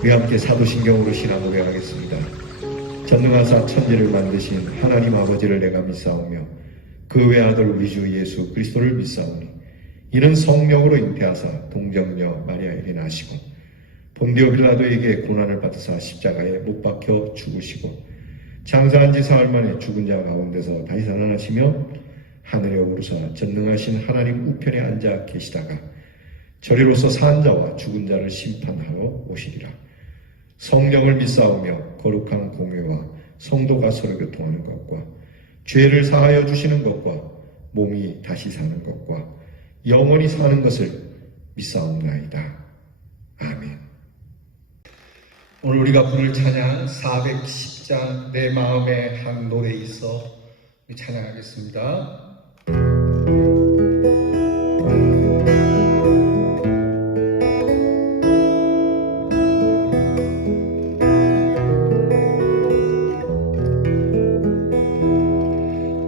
우리 함께 사도신경으로 신앙 고백하겠습니다. 전능하사 천지를 만드신 하나님 아버지를 내가 믿사오며 그 외아들 우리 주 예수 그리스도를 믿사오니 이는 성령으로 잉태하사 동정녀 마리아에게 나시고 본디오 빌라도에게 고난을 받으사 십자가에 못 박혀 죽으시고 장사한 지 사흘 만에 죽은 자 가운데서 다시 살아나시며 하늘에 오르사 전능하신 하나님 우편에 앉아 계시다가 저리로서 산 자와 죽은 자를 심판하러 오시리라. 성령을 믿사오며 거룩한 공회와 성도가 서로 교통하는 것과 죄를 사하여 주시는 것과 몸이 다시 사는 것과 영원히 사는 것을 믿사옵나이다. 아멘. 오늘 우리가 부를 찬양 410장 내 마음의 한 노래에 있어 찬양하겠습니다.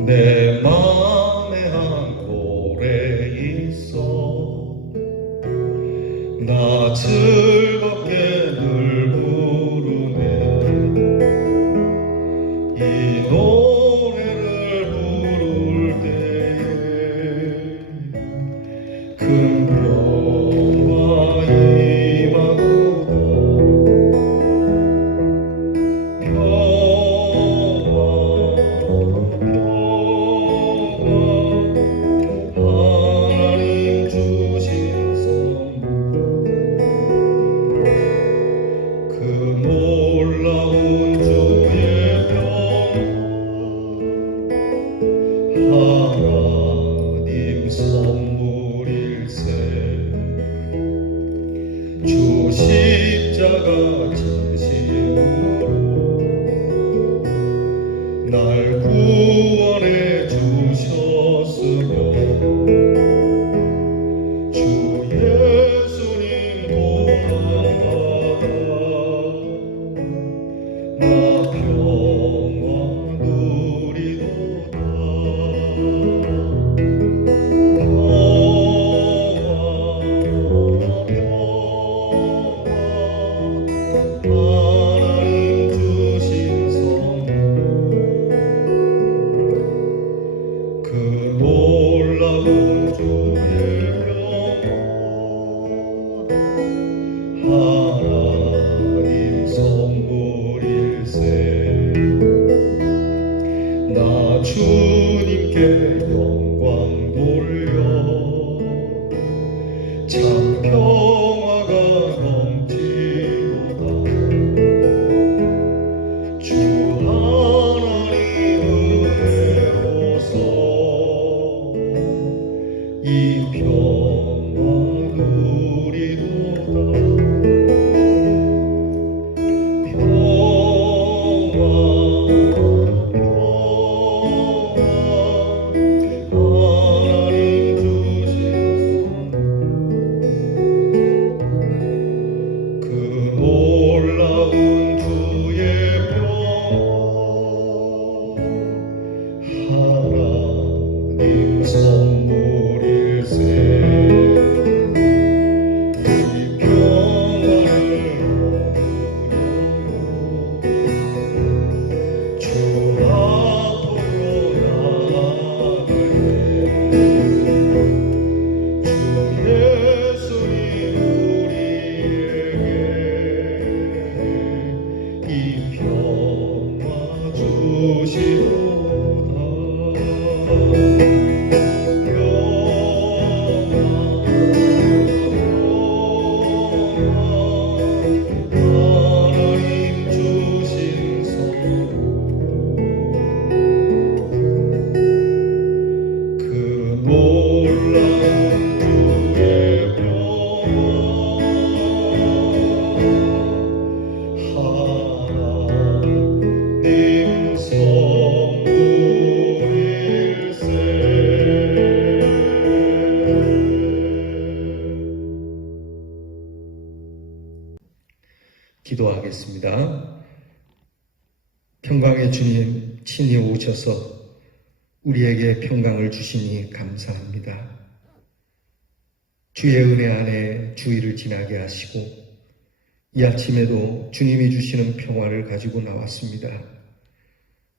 내 마음에 한 노래 있어 나 즐겁게 늘 부르네 이 노래를 부를 때에 큰 평화 임하도다 하나님 주신 선물 그 놀라운 주의 평화 하나님 선물일세 주 십자가 진심으로 날 구원해 주셨으며 주 예수님 고난받아 나 평화 누리도다 하나님 주신 선물 그 놀라운 주의 평화 하나님 선물일세 나 주님께 영광 돌려 참 평화가 넘치도다 주 하나님 은혜로서 이 평화 누리도다 하나님 주신 그 놀라운 주의 평화 하나님 선물일세 이 평화를 얻으려고 주 앞으로 나아가네 주 예수님 우리에게 이 평화 주시도다 하나님 주신 선물 그 놀라운 주의 하나님 선물일세 기도하겠습니다. 평강의 주님 친히 오셔서 우리에게 평강을 주시니 감사합니다. 주의 은혜 안에 주의를 지나게 하시고 이 아침에도 주님이 주시는 평화를 가지고 나왔습니다.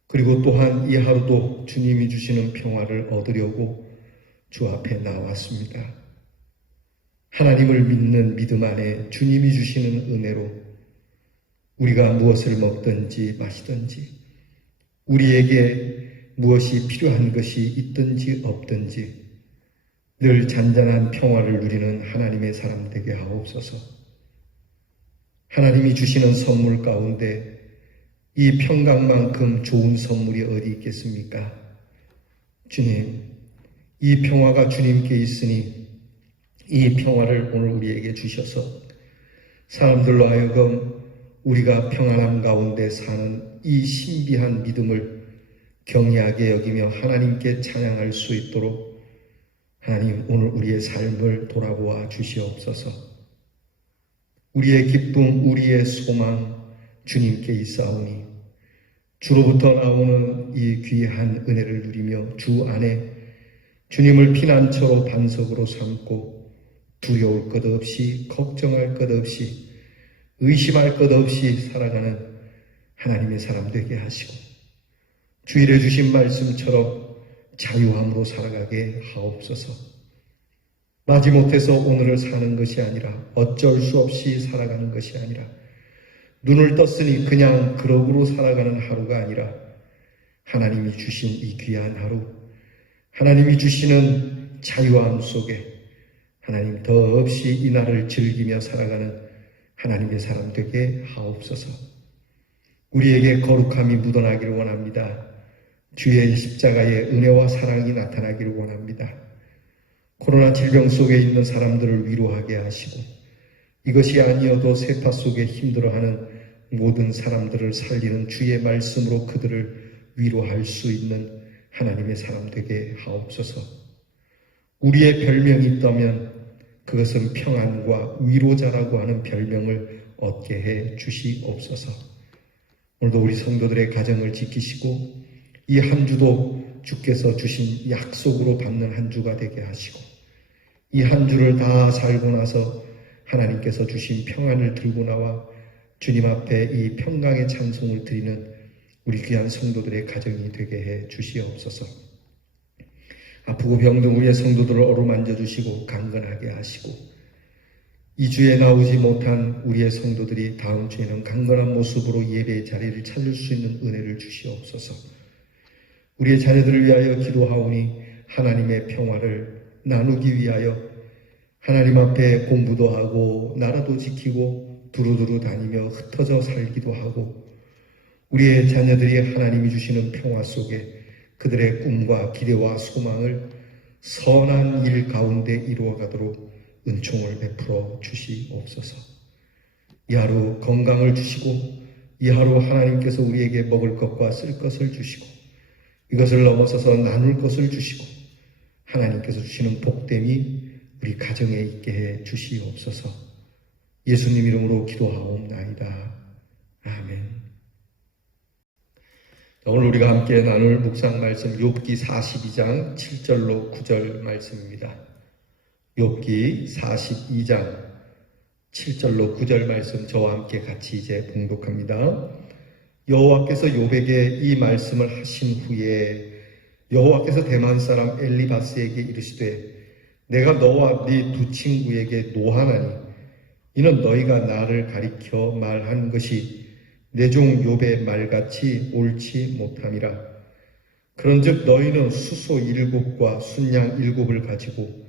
그리고 또한 이 하루도 주님이 주시는 평화를 얻으려고 주 앞에 나왔습니다. 하나님을 믿는 믿음 안에 주님이 주시는 은혜로 우리가 무엇을 먹든지 마시든지 우리에게 무엇이 필요한 것이 있든지 없든지 늘 잔잔한 평화를 누리는 하나님의 사람 되게 하옵소서. 하나님이 주시는 선물 가운데 이 평강만큼 좋은 선물이 어디 있겠습니까? 주님, 이 평화가 주님께 있으니 이 평화를 오늘 우리에게 주셔서 사람들로 하여금 우리가 평안함 가운데 사는 이 신비한 믿음을 경외하게 여기며 하나님께 찬양할 수 있도록 하나님 오늘 우리의 삶을 돌아보아 주시옵소서. 우리의 기쁨, 우리의 소망 주님께 있사오니 주로부터 나오는 이 귀한 은혜를 누리며 주 안에 주님을 피난처로 반석으로 삼고 두려울 것 없이 걱정할 것 없이 의심할 것 없이 살아가는 하나님의 사람 되게 하시고 주일에 주신 말씀처럼 자유함으로 살아가게 하옵소서. 마지못해서 오늘을 사는 것이 아니라 어쩔 수 없이 살아가는 것이 아니라 눈을 떴으니 그냥 그러고로 살아가는 하루가 아니라 하나님이 주신 이 귀한 하루, 하나님이 주시는 자유함 속에 하나님 더없이 이 날을 즐기며 살아가는 하나님의 사람 되게 하옵소서. 우리에게 거룩함이 묻어나기를 원합니다. 주의 십자가의 은혜와 사랑이 나타나기를 원합니다. 코로나 질병 속에 있는 사람들을 위로하게 하시고 이것이 아니어도 세파 속에 힘들어하는 모든 사람들을 살리는 주의 말씀으로 그들을 위로할 수 있는 하나님의 사람 되게 하옵소서. 우리의 별명이 있다면 그것은 평안과 위로자라고 하는 별명을 얻게 해 주시옵소서. 오늘도 우리 성도들의 가정을 지키시고 이 한 주도 주께서 주신 약속으로 받는 한 주가 되게 하시고 이 한 주를 다 살고 나서 하나님께서 주신 평안을 들고 나와 주님 앞에 이 평강의 찬송을 드리는 우리 귀한 성도들의 가정이 되게 해 주시옵소서. 아프고 병든 우리의 성도들을 어루만져 주시고 강건하게 하시고 이 주에 나오지 못한 우리의 성도들이 다음 주에는 강건한 모습으로 예배의 자리를 찾을 수 있는 은혜를 주시옵소서. 우리의 자녀들을 위하여 기도하오니 하나님의 평화를 나누기 위하여 하나님 앞에 공부도 하고 나라도 지키고 두루두루 다니며 흩어져 살기도 하고 우리의 자녀들이 하나님이 주시는 평화 속에 그들의 꿈과 기대와 소망을 선한 일 가운데 이루어가도록 은총을 베풀어 주시옵소서. 이 하루 건강을 주시고 이 하루 하나님께서 우리에게 먹을 것과 쓸 것을 주시고 이것을 넘어서서 나눌 것을 주시고 하나님께서 주시는 복됨이 우리 가정에 있게 해 주시옵소서. 예수님 이름으로 기도하옵나이다. 아멘. 오늘 우리가 함께 나눌 묵상 말씀 욥기 42장 7절로 9절 말씀입니다. 욥기 42장 7절로 9절 말씀 저와 함께 같이 이제 봉독합니다. 여호와께서 욥에게 이 말씀을 하신 후에 여호와께서 대만 사람 엘리바스에게 이르시되 내가 너와 네 두 친구에게 노하나니 이는 너희가 나를 가리켜 말한 것이 내 종 욥의 말같이 옳지 못함이라. 그런즉 너희는 수소 7과 순양 7을 가지고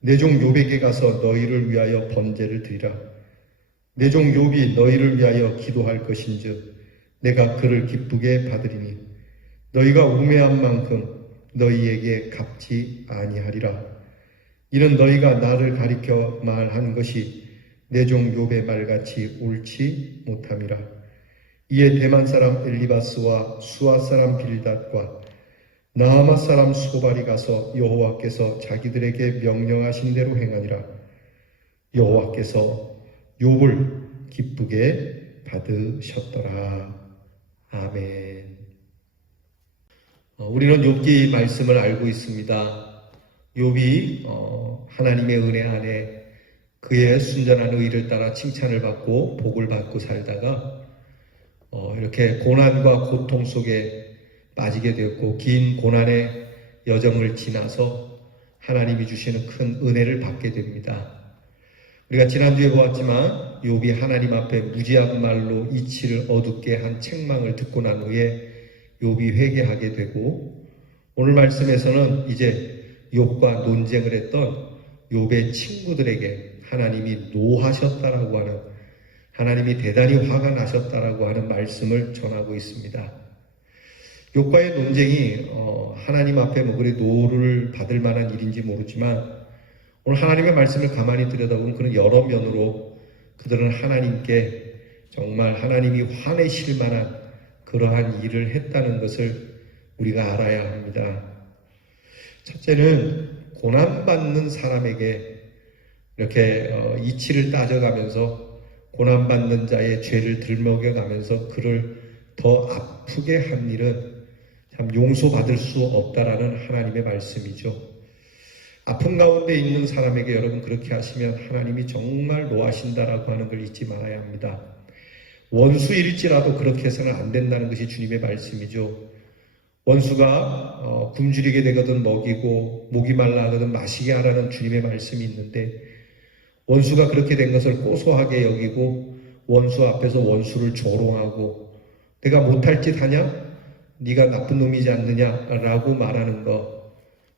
내 종 욥에게 가서 너희를 위하여 번제를 드리라. 내 종 욥이 너희를 위하여 기도할 것인즉 내가 그를 기쁘게 받으리니 너희가 우매한 만큼 너희에게 갚지 아니하리라. 이는 너희가 나를 가리켜 말한 것이 내 종 욥의 말같이 옳지 못함이라. 이에 대만 사람 엘리바스와 수아 사람 빌닷과 나아마 사람 소발이 가서 여호와께서 자기들에게 명령하신 대로 행하니라. 여호와께서 욥을 기쁘게 받으셨더라. 아멘. 우리는 욥기 말씀을 알고 있습니다. 욥이 하나님의 은혜 안에 그의 순전한 의를 따라 칭찬을 받고 복을 받고 살다가 이렇게 고난과 고통 속에 빠지게 되었고 긴 고난의 여정을 지나서 하나님이 주시는 큰 은혜를 받게 됩니다. 우리가 지난주에 보았지만 욥이 하나님 앞에 무지한 말로 이치를 어둡게 한 책망을 듣고 난 후에 욥이 회개하게 되고 오늘 말씀에서는 이제 욥과 논쟁을 했던 욥의 친구들에게 하나님이 노하셨다라고 하는, 하나님이 대단히 화가 나셨다라고 하는 말씀을 전하고 있습니다. 욥과의 논쟁이 하나님 앞에 뭐 그리 노를 받을 만한 일인지 모르지만 오늘 하나님의 말씀을 가만히 들여다보면 그런 여러 면으로 그들은 하나님께 정말 하나님이 화내실 만한 그러한 일을 했다는 것을 우리가 알아야 합니다. 첫째는 고난받는 사람에게 이렇게 이치를 따져가면서 고난받는 자의 죄를 들먹여가면서 그를 더 아프게 한 일은 참 용서받을 수 없다라는 하나님의 말씀이죠. 아픔 가운데 있는 사람에게 여러분 그렇게 하시면 하나님이 정말 노하신다라고 하는 걸 잊지 말아야 합니다. 원수일지라도 그렇게 해서는 안 된다는 것이 주님의 말씀이죠. 원수가 굶주리게 되거든 먹이고 목이 말라 하거든 마시게 하라는 주님의 말씀이 있는데 원수가 그렇게 된 것을 고소하게 여기고 원수 앞에서 원수를 조롱하고 내가 못할 짓 하냐? 네가 나쁜 놈이지 않느냐라고 말하는 것,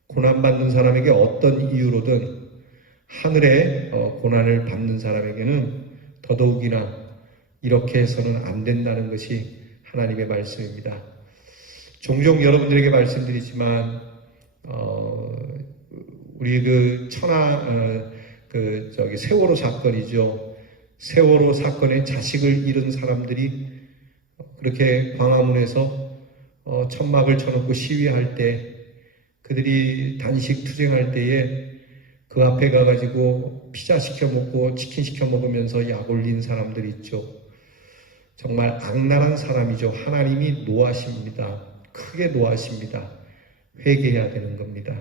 고난받는 사람에게 어떤 이유로든 하늘의 고난을 받는 사람에게는 더더욱이나 이렇게 해서는 안 된다는 것이 하나님의 말씀입니다. 종종 여러분들에게 말씀드리지만 우리 그 세월호 사건이죠. 세월호 사건에 자식을 잃은 사람들이 그렇게 광화문에서 천막을 쳐놓고 시위할 때 그들이 단식 투쟁할 때에 그 앞에 가가지고 피자 시켜 먹고 치킨 시켜 먹으면서 약 올린 사람들 있죠. 정말 악랄한 사람이죠. 하나님이 노하십니다. 크게 노하십니다. 회개해야 되는 겁니다.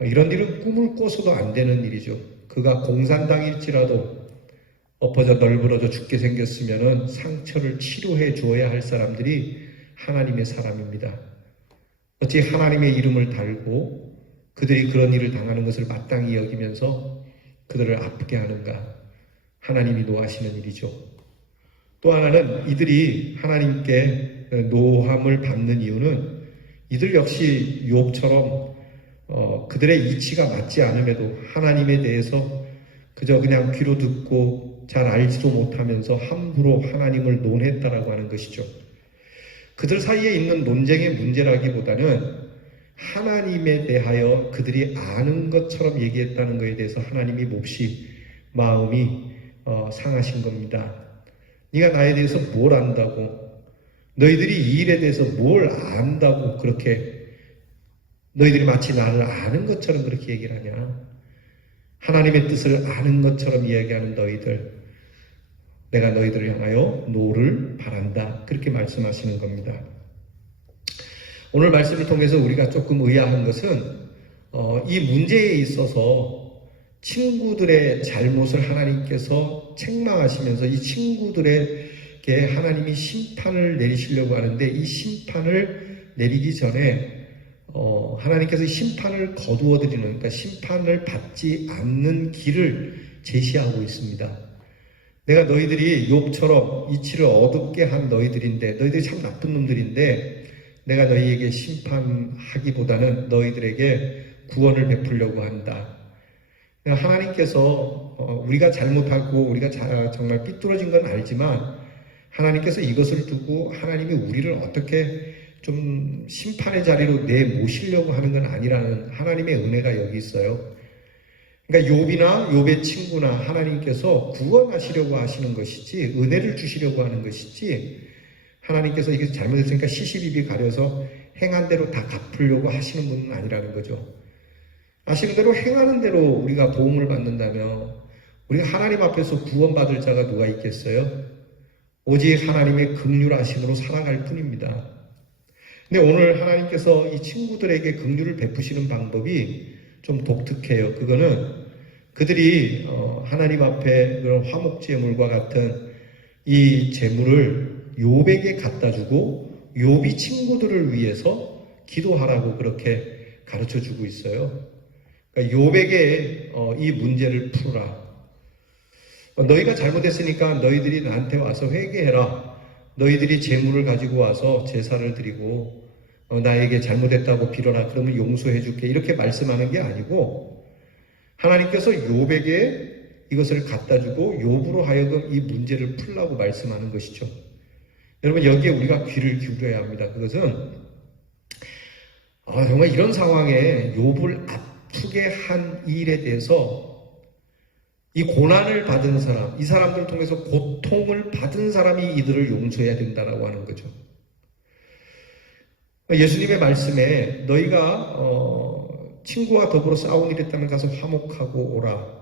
이런 일은 꿈을 꿔서도 안 되는 일이죠. 그가 공산당일지라도 엎어져 널브러져 죽게 생겼으면 상처를 치료해 줘야 할 사람들이 하나님의 사람입니다. 어찌 하나님의 이름을 달고 그들이 그런 일을 당하는 것을 마땅히 여기면서 그들을 아프게 하는가? 하나님이 노하시는 일이죠. 또 하나는 이들이 하나님께 노함을 받는 이유는 이들 역시 욥처럼 그들의 이치가 맞지 않음에도 하나님에 대해서 그저 그냥 귀로 듣고 잘 알지도 못하면서 함부로 하나님을 논했다라고 하는 것이죠. 그들 사이에 있는 논쟁의 문제라기보다는 하나님에 대하여 그들이 아는 것처럼 얘기했다는 것에 대해서 하나님이 몹시 마음이 상하신 겁니다. 네가 나에 대해서 뭘 안다고, 너희들이 이 일에 대해서 뭘 안다고 그렇게 너희들이 마치 나를 아는 것처럼 그렇게 얘기를 하냐. 하나님의 뜻을 아는 것처럼 이야기하는 너희들, 내가 너희들을 향하여 노를 바란다. 그렇게 말씀하시는 겁니다. 오늘 말씀을 통해서 우리가 조금 의아한 것은 이 문제에 있어서 친구들의 잘못을 하나님께서 책망하시면서 이 친구들에게 하나님이 심판을 내리시려고 하는데 이 심판을 내리기 전에 하나님께서 심판을 거두어드리는, 그러니까 심판을 받지 않는 길을 제시하고 있습니다. 내가 너희들이 욥처럼 이치를 어둡게 한 너희들인데, 너희들이 참 나쁜 놈들인데 내가 너희에게 심판하기보다는 너희들에게 구원을 베풀려고 한다. 하나님께서 우리가 잘못하고 우리가 정말 삐뚤어진 건 알지만 하나님께서 이것을 두고 하나님이 우리를 어떻게 좀 심판의 자리로 내모시려고 하는 건 아니라는 하나님의 은혜가 여기 있어요. 그러니까 욥이나 욥의 친구나 하나님께서 구원하시려고 하시는 것이지 은혜를 주시려고 하는 것이지 하나님께서 이게 잘못했으니까 시시비비 가려서 행한 대로 다 갚으려고 하시는 분은 아니라는 거죠. 아시는 대로 행하는 대로 우리가 도움을 받는다면 우리가 하나님 앞에서 구원받을 자가 누가 있겠어요? 오직 하나님의 긍휼하심으로 살아갈 뿐입니다. 근데 오늘 하나님께서 이 친구들에게 긍휼을 베푸시는 방법이 좀 독특해요. 그거는 그들이 하나님 앞에 그런 화목제물과 같은 이 제물을 욥에게 갖다 주고 욥이 친구들을 위해서 기도하라고 그렇게 가르쳐 주고 있어요. 그러니까 욥에게 이 문제를 풀어라. 너희가 잘못했으니까 너희들이 나한테 와서 회개해라. 너희들이 제물을 가지고 와서 제사를 드리고 나에게 잘못했다고 빌어라. 그러면 용서해 줄게. 이렇게 말씀하는 게 아니고 하나님께서 욥에게 이것을 갖다 주고 욥으로 하여금 이 문제를 풀라고 말씀하는 것이죠. 여러분, 여기에 우리가 귀를 기울여야 합니다. 그것은 정말 이런 상황에 욥을 아프게 한 일에 대해서 이 고난을 받은 사람, 이 사람들을 통해서 고통을 받은 사람이 이들을 용서해야 된다라고 하는 거죠. 예수님의 말씀에 너희가 친구와 더불어 싸운 일이 있다면 가서 화목하고 오라.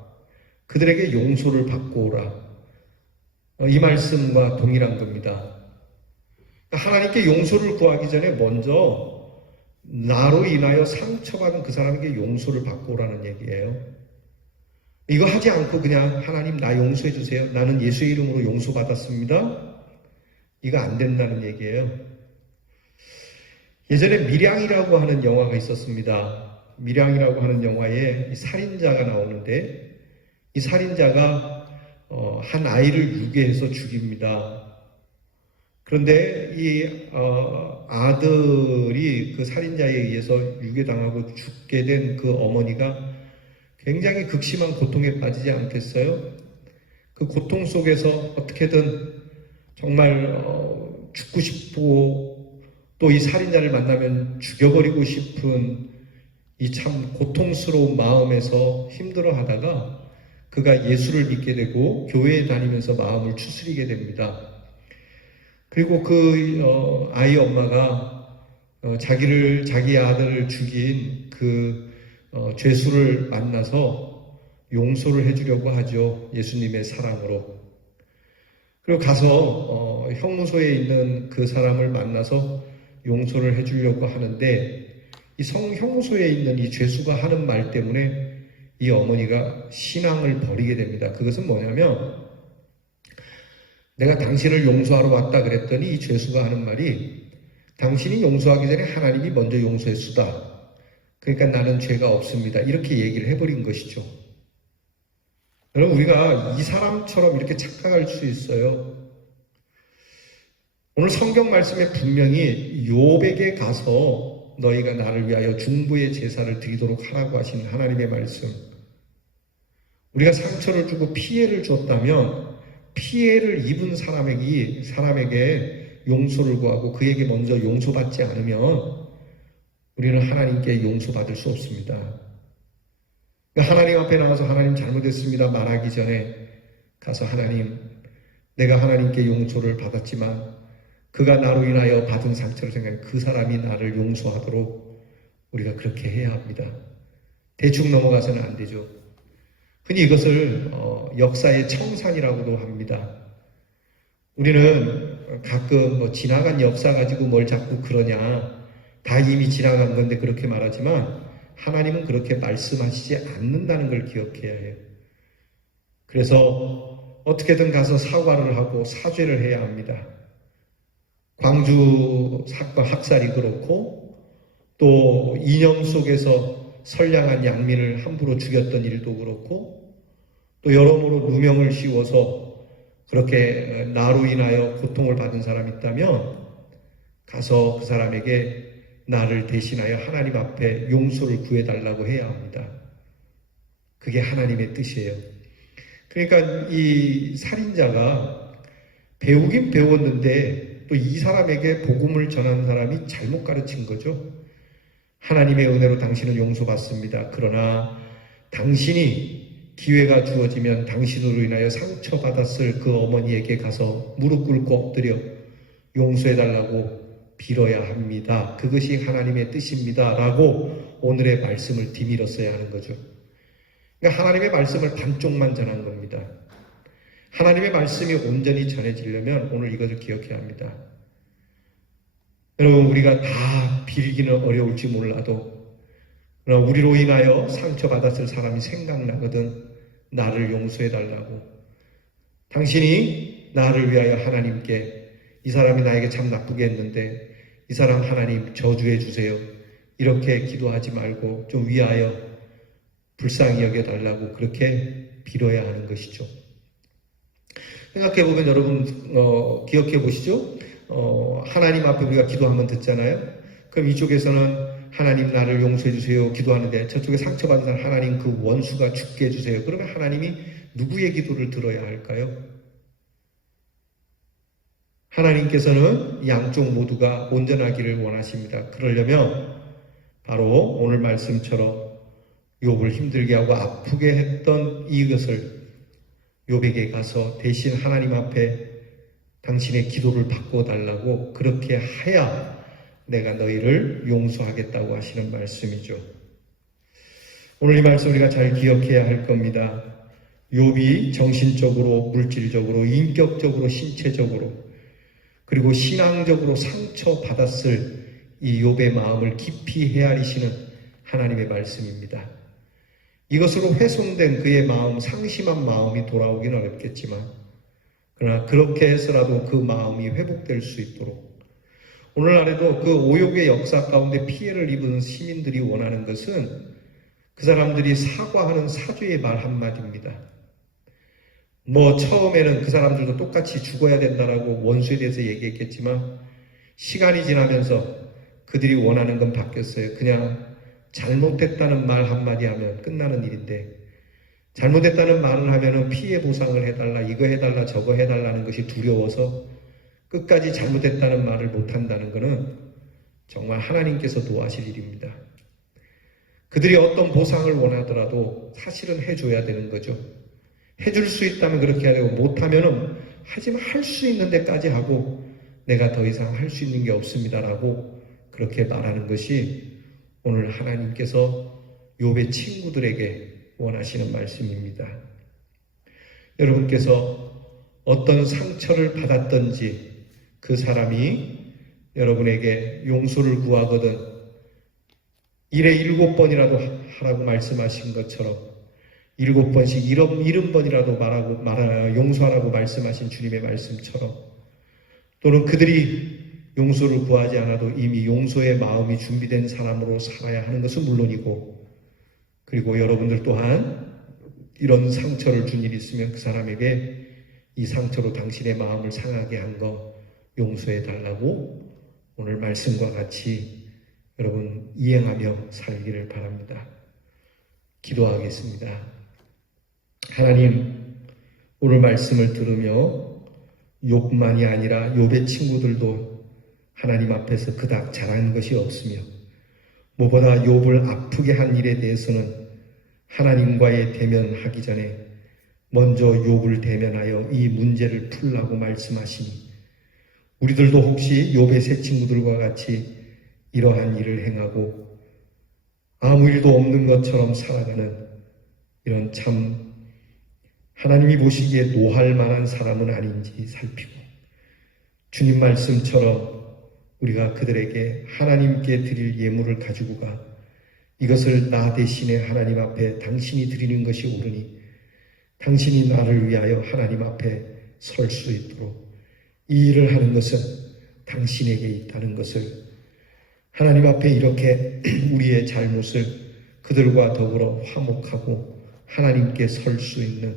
그들에게 용서를 받고 오라. 이 말씀과 동일한 겁니다. 하나님께 용서를 구하기 전에 먼저 나로 인하여 상처받은 그 사람에게 용서를 받고 오라는 얘기예요. 이거 하지 않고 그냥 하나님 나 용서해 주세요. 나는 예수의 이름으로 용서받았습니다. 이거 안 된다는 얘기예요. 예전에 밀양이라고 하는 영화가 있었습니다. 밀양이라고 하는 영화에 살인자가 나오는데 이 살인자가 한 아이를 유괴해서 죽입니다. 그런데 이 아들이 그 살인자에 의해서 유괴당하고 죽게 된 그 어머니가 굉장히 극심한 고통에 빠지지 않겠어요? 그 고통 속에서 어떻게든 정말 죽고 싶고 또 이 살인자를 만나면 죽여버리고 싶은 이 참 고통스러운 마음에서 힘들어하다가 그가 예수를 믿게 되고 교회에 다니면서 마음을 추스리게 됩니다. 그리고 그 아이 엄마가 자기 아들을 죽인 그 죄수를 만나서 용서를 해주려고 하죠. 예수님의 사랑으로. 그리고 가서 형무소에 있는 그 사람을 만나서 용서를 해주려고 하는데 이 형무소에 있는 이 죄수가 하는 말 때문에 이 어머니가 신앙을 버리게 됩니다. 그것은 뭐냐면 내가 당신을 용서하러 왔다 그랬더니 이 죄수가 하는 말이 당신이 용서하기 전에 하나님이 먼저 용서했수다. 그러니까 나는 죄가 없습니다. 이렇게 얘기를 해버린 것이죠. 여러분, 우리가 이 사람처럼 이렇게 착각할 수 있어요. 오늘 성경 말씀에 분명히 욥에게 가서 너희가 나를 위하여 중보의 제사를 드리도록 하라고 하신 하나님의 말씀. 우리가 상처를 주고 피해를 줬다면 피해를 입은 사람에게 용서를 구하고 그에게 먼저 용서받지 않으면 우리는 하나님께 용서받을 수 없습니다. 하나님 앞에 나와서 하나님 잘못했습니다 말하기 전에 가서 하나님, 내가 하나님께 용서를 받았지만 그가 나로 인하여 받은 상처를 생각해 그 사람이 나를 용서하도록 우리가 그렇게 해야 합니다. 대충 넘어가서는 안 되죠. 흔히 이것을 역사의 청산이라고도 합니다. 우리는 가끔 지나간 역사 가지고 뭘 자꾸 그러냐, 다 이미 지나간 건데 그렇게 말하지만 하나님은 그렇게 말씀하시지 않는다는 걸 기억해야 해요. 그래서 어떻게든 가서 사과를 하고 사죄를 해야 합니다. 광주 사건 학살이 그렇고 또 인형 속에서 선량한 양민을 함부로 죽였던 일도 그렇고 또 여러모로 누명을 씌워서 그렇게 나로 인하여 고통을 받은 사람이 있다면 가서 그 사람에게 나를 대신하여 하나님 앞에 용서를 구해달라고 해야 합니다. 그게 하나님의 뜻이에요. 그러니까 이 살인자가 배우긴 배웠는데 또 이 사람에게 복음을 전한 사람이 잘못 가르친 거죠. 하나님의 은혜로 당신은 용서받습니다. 그러나 당신이 기회가 주어지면 당신으로 인하여 상처받았을 그 어머니에게 가서 무릎 꿇고 엎드려 용서해달라고 빌어야 합니다. 그것이 하나님의 뜻입니다. 라고 오늘의 말씀을 뒤밀었어야 하는 거죠. 그러니까 하나님의 말씀을 반쪽만 전한 겁니다. 하나님의 말씀이 온전히 전해지려면 오늘 이것을 기억해야 합니다. 여러분, 우리가 다 빌기는 어려울지 몰라도 우리로 인하여 상처받았을 사람이 생각나거든 나를 용서해 달라고, 당신이 나를 위하여 하나님께 이 사람이 나에게 참 나쁘게 했는데 이 사람 하나님 저주해 주세요, 이렇게 기도하지 말고 좀 위하여 불쌍히 여겨달라고 그렇게 빌어야 하는 것이죠. 생각해보면 여러분 기억해 보시죠. 하나님 앞에 우리가 기도하면 듣잖아요. 그럼 이쪽에서는 하나님 나를 용서해 주세요 기도하는데 저쪽에 상처받은 사람 하나님 그 원수가 죽게 해주세요. 그러면 하나님이 누구의 기도를 들어야 할까요? 하나님께서는 양쪽 모두가 온전하기를 원하십니다. 그러려면 바로 오늘 말씀처럼 욥을 힘들게 하고 아프게 했던 이것을 욥에게 가서 대신 하나님 앞에 당신의 기도를 바꿔달라고 그렇게 하야 내가 너희를 용서하겠다고 하시는 말씀이죠. 오늘 이 말씀 우리가 잘 기억해야 할 겁니다. 욥이 정신적으로, 물질적으로, 인격적으로, 신체적으로 그리고 신앙적으로 상처받았을 이 욥의 마음을 깊이 헤아리시는 하나님의 말씀입니다. 이것으로 훼손된 그의 마음, 상심한 마음이 돌아오긴 어렵겠지만 그러나 그렇게 해서라도 그 마음이 회복될 수 있도록 오늘날에도 그 오욕의 역사 가운데 피해를 입은 시민들이 원하는 것은 그 사람들이 사과하는 사죄의 말 한마디입니다. 처음에는 그 사람들도 똑같이 죽어야 된다라고 원수에 대해서 얘기했겠지만 시간이 지나면서 그들이 원하는 건 바뀌었어요. 그냥 잘못했다는 말 한마디 하면 끝나는 일인데 잘못했다는 말을 하면은 피해 보상을 해달라, 이거 해달라, 저거 해달라는 것이 두려워서 끝까지 잘못했다는 말을 못한다는 것은 정말 하나님께서 도와실 일입니다. 그들이 어떤 보상을 원하더라도 사실은 해줘야 되는 거죠. 해줄 수 있다면 그렇게 해야 되고 못하면은 하지만 할 수 있는 데까지 하고 내가 더 이상 할 수 있는 게 없습니다라고 그렇게 말하는 것이 오늘 하나님께서 욥의 친구들에게 원하시는 말씀입니다. 여러분께서 어떤 상처를 받았던지 그 사람이 여러분에게 용서를 구하거든 1에 7번이라도 하라고 말씀하신 것처럼 7번씩 70번이라도 용서하라고 말씀하신 주님의 말씀처럼 또는 그들이 용서를 구하지 않아도 이미 용서의 마음이 준비된 사람으로 살아야 하는 것은 물론이고 그리고 여러분들 또한 이런 상처를 준 일이 있으면 그 사람에게 이 상처로 당신의 마음을 상하게 한 거 용서해 달라고 오늘 말씀과 같이 여러분 이행하며 살기를 바랍니다. 기도하겠습니다. 하나님, 오늘 말씀을 들으며 욥만이 아니라 욥의 친구들도 하나님 앞에서 그닥 잘한 것이 없으며 무엇보다 욥을 아프게 한 일에 대해서는 하나님과의 대면하기 전에 먼저 욥을 대면하여 이 문제를 풀라고 말씀하시니 우리들도 혹시 욥의 세 친구들과 같이 이러한 일을 행하고 아무 일도 없는 것처럼 살아가는 이런 참 하나님이 보시기에 노할 만한 사람은 아닌지 살피고 주님 말씀처럼 우리가 그들에게 하나님께 드릴 예물을 가지고 가 이것을 나 대신에 하나님 앞에 당신이 드리는 것이 옳으니 당신이 나를 위하여 하나님 앞에 설 수 있도록 이 일을 하는 것은 당신에게 있다는 것을 하나님 앞에 이렇게 우리의 잘못을 그들과 더불어 화목하고 하나님께 설 수 있는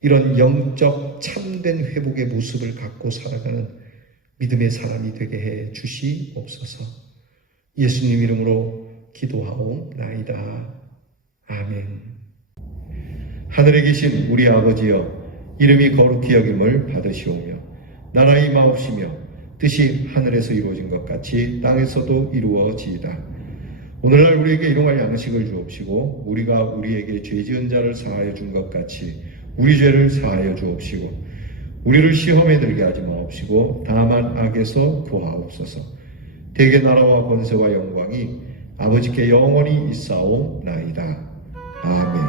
이런 영적 참된 회복의 모습을 갖고 살아가는 믿음의 사람이 되게 해 주시옵소서. 예수님 이름으로 기도하옵나이다. 아멘. 하늘에 계신 우리 아버지여, 이름이 거룩히 여김을 받으시오며 나라가 임하옵시며 뜻이 하늘에서 이루어진 것 같이 땅에서도 이루어지이다. 오늘날 우리에게 일용할 양식을 주옵시고 우리가 우리에게 죄 지은 자를 사하여 준 것 같이 우리 죄를 사하여 주옵시고 우리를 시험에 들게 하지 마옵시고 다만 악에서 구하옵소서. 대개 나라와 권세와 영광이 아버지께 영원히 있사옵나이다. 아멘.